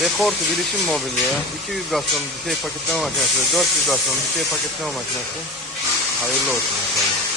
Dekortu bilişim mobilya, 2 vibrasyon bir şey paketleme makinesi, 4 vibrasyon bir şey paketleme makinesi. Hayırlı olsun inşallah.